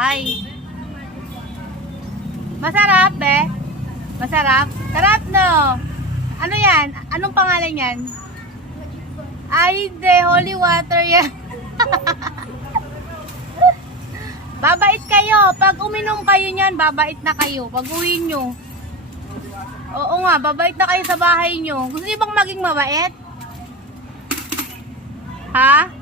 Hi. Masarap, be? Masarap? Sarap, no? Ano yan? Anong pangalan yan? Ay, hindi. Holy water yan. Babait kayo. Pag uminom kayo niyan, babait na kayo. Pag uwi nyo. Oo nga, babait na kayo sa bahay nyo. Gusto niyo bang maging mabait? Ha?